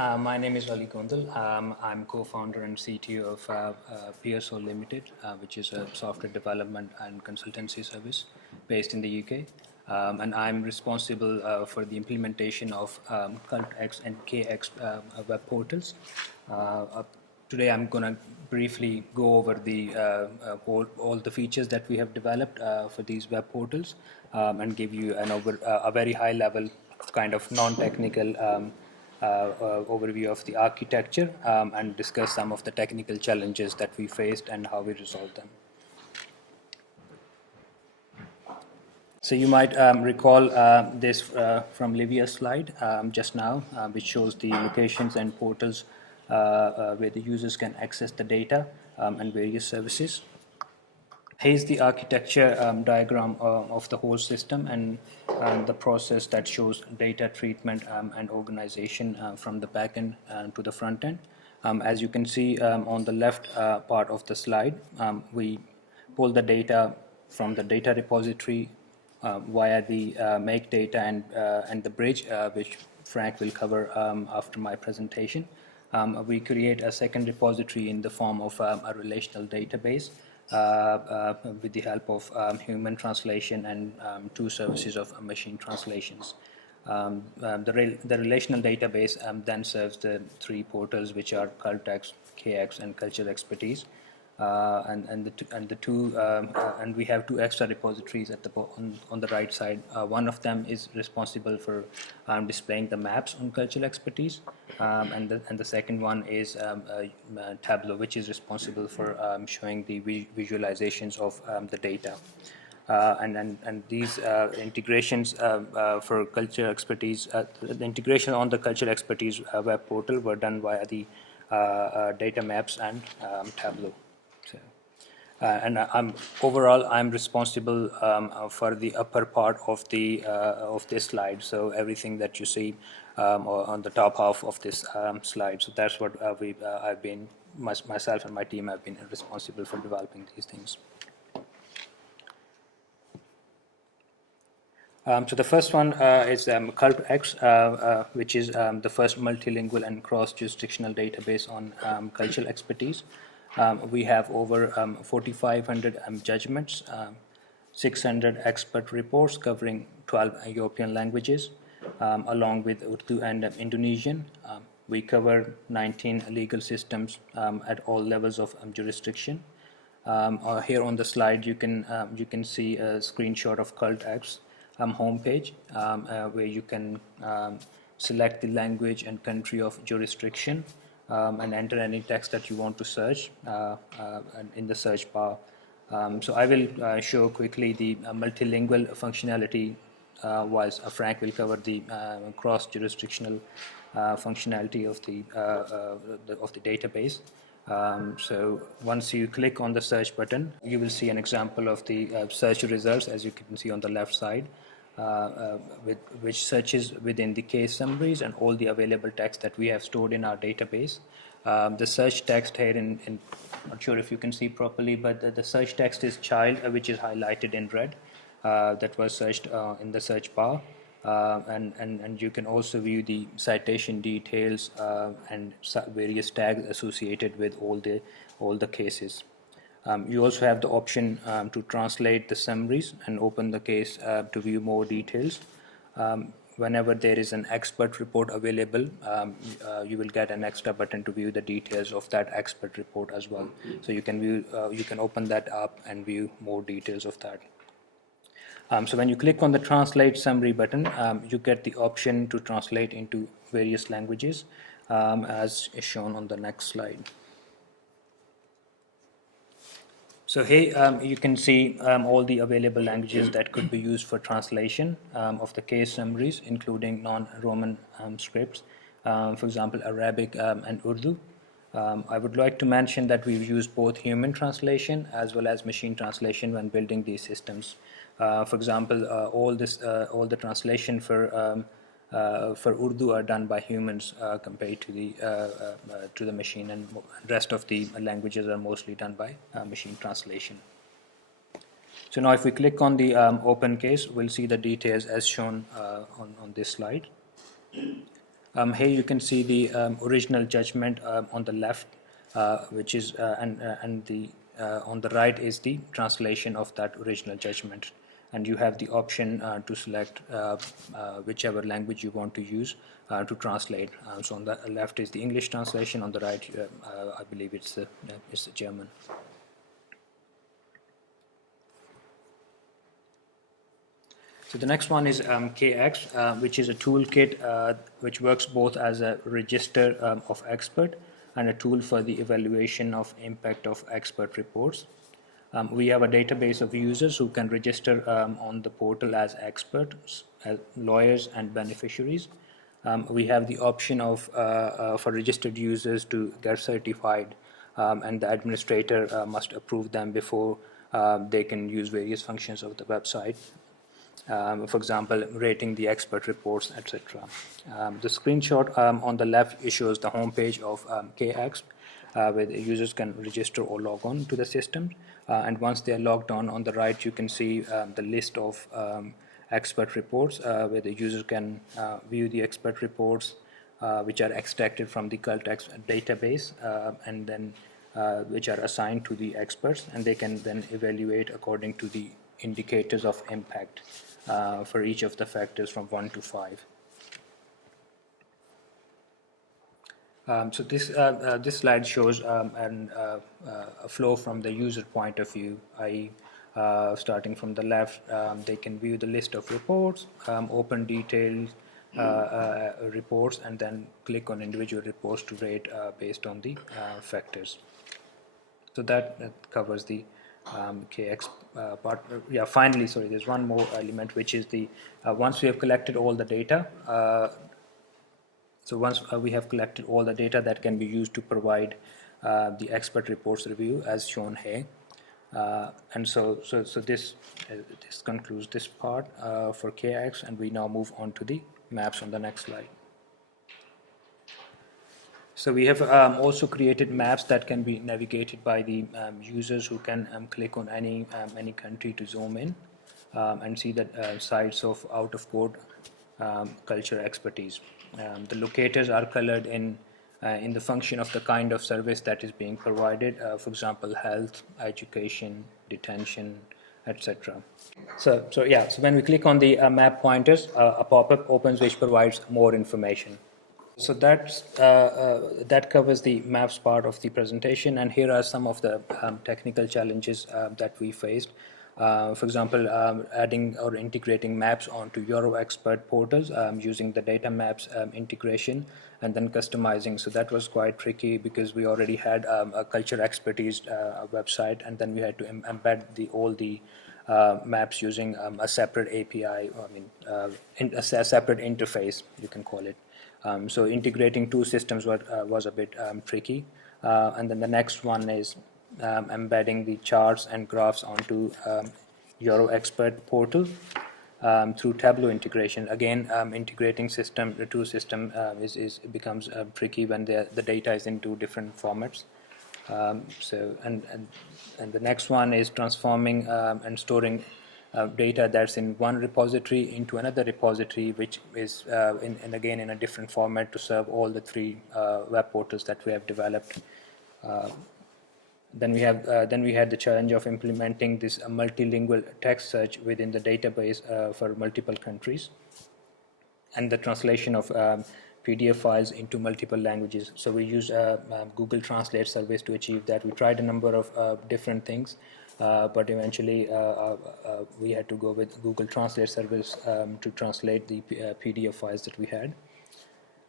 My name is Ali Gondal. I'm co-founder and CTO of Peersol Limited, which is a software development and consultancy service based in the UK. And I'm responsible for the implementation of CULTEXP and K-EXP web portals. Today I'm going to briefly go over the all the features that we have developed for these web portals and give you a very high level kind of non-technical overview of the architecture and discuss some of the technical challenges that we faced and how we resolved them. So you might recall this from Livia's slide just now, which shows the locations and portals where the users can access the data and various services. Here's the architecture diagram of the whole system and the process that shows data treatment and organization from the backend to the front end. As you can see on the left part of the slide, we pull the data from the data repository via the make data and the bridge, which Frank will cover after my presentation. We create a second repository in the form of a relational database with the help of human translation and two services of machine translations. The relational database then serves the three portals, which are CULTEXP, K-EXP, and Culture Expertise. And we have two extra repositories at on the right side. One of them is responsible for displaying the maps on cultural expertise, and the second one is Tableau, which is responsible for showing the visualizations of the data. And these integrations for culture expertise, the integration on the culture expertise web portal were done via the data maps and Tableau. And I'm responsible for the upper part of this slide. So everything that you see on the top half of this slide. So that's what myself and my team have been responsible for developing these things. So the first one is CULTEXP, which is the first multilingual and cross-jurisdictional database on cultural expertise. We have over 4,500 judgments, 600 expert reports covering 12 European languages, along with Urdu and Indonesian. We cover 19 legal systems at all levels of jurisdiction. Here on the slide, you can see a screenshot of CULTEXP homepage, where you can select the language and country of jurisdiction. And enter any text that you want to search in the search bar. So I will show quickly the multilingual functionality, whilst Frank will cover the cross-jurisdictional functionality of the database. So once you click on the search button, you will see an example of the search results, as you can see on the left side. Which searches within the case summaries and all the available text that we have stored in our database. The search text here, I'm not sure if you can see properly, but the search text is child, which is highlighted in red, that was searched in the search bar. And you can also view the citation details and various tags associated with all the cases. You also have the option to translate the summaries and open the case to view more details. Whenever there is an expert report available, you will get an extra button to view the details of that expert report as well. So you can open that up and view more details of that. So when you click on the translate summary button, you get the option to translate into various languages, as is shown on the next slide. So here you can see all the available languages that could be used for translation of the case summaries, including non-Roman scripts, for example, Arabic and Urdu. I would like to mention that we've used both human translation as well as machine translation when building these systems. For example, all the translation for Urdu are done by humans compared to the machine, and the rest of the languages are mostly done by machine translation. So now if we click on the open case, we'll see the details as shown on this slide. Here you can see the original judgment on the left, which is and the on the right is the translation of that original judgment, and you have the option to select whichever language you want to use to translate. So on the left is the English translation, on the right I believe it's the German. So the next one is K-EXP, which is a toolkit which works both as a register of expert and a tool for the evaluation of impact of expert reports. We have a database of users who can register on the portal as experts, as lawyers and beneficiaries. We have the option of for registered users to get certified, and the administrator must approve them before they can use various functions of the website. For example, rating the expert reports, etc. The screenshot on the left shows the homepage of K-EXP, where the users can register or log on to the system. And once they are logged on the right, you can see the list of expert reports, where the user can view the expert reports, which are extracted from the CULTEXP database, and then which are assigned to the experts, and they can then evaluate according to the indicators of impact for each of the factors from 1 to 5. So this slide shows a flow from the user point of view. Starting from the left, they can view the list of reports, open detailed reports, and then click on individual reports to rate based on the factors. So that covers the K-EXP part. Yeah, finally, sorry, there's one more element, which is the once we have collected all the data. So once we have collected all the data that can be used to provide the expert reports review, as shown here. And so this concludes this part for K-EXP, and we now move on to the maps on the next slide. So we have also created maps that can be navigated by the users, who can click on any country to zoom in and see the sites of out-of-court culture expertise. The locators are colored in the function of the kind of service that is being provided, for example, health, education, detention, etc. So when we click on the map pointers, a pop-up opens which provides more information. So that covers the maps part of the presentation, and here are some of the technical challenges that we faced. For example, adding or integrating maps onto EuroExpert portals using the data maps integration, and then customizing. So that was quite tricky because we already had a culture expertise website, and then we had to embed all the maps using a separate API, a separate interface, you can call it. So integrating two systems was a bit tricky. And then the next one is embedding the charts and graphs onto EuroExpert portal through Tableau integration. Again, integrating the two systems becomes tricky when the data is in two different formats. And the next one is transforming and storing data that's in one repository into another repository, which is again in a different format to serve all the three web portals that we have developed. Then we had the challenge of implementing this multilingual text search within the database for multiple countries, and the translation of PDF files into multiple languages. So we used Google Translate service to achieve that. We tried a number of different things, but eventually we had to go with Google Translate service to translate the PDF files that we had.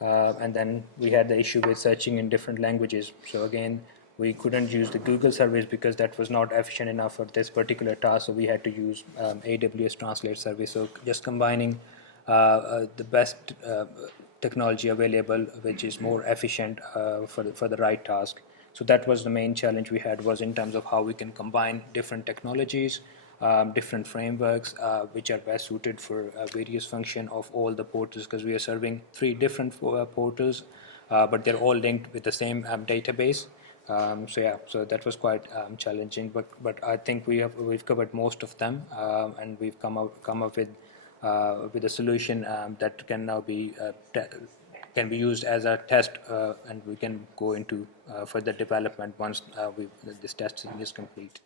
And then we had the issue with searching in different languages. So again, we couldn't use the Google service because that was not efficient enough for this particular task, so we had to use AWS Translate service. So just combining the best technology available, which is more efficient for the right task. So that was the main challenge we had, was in terms of how we can combine different technologies, different frameworks, which are best suited for various function of all the portals, because we are serving three different portals, but they're all linked with the same database. So that was quite challenging, but I think we've covered most of them, and we've come up with a solution that can now be can be used as a test, and we can go into further development once this testing is complete.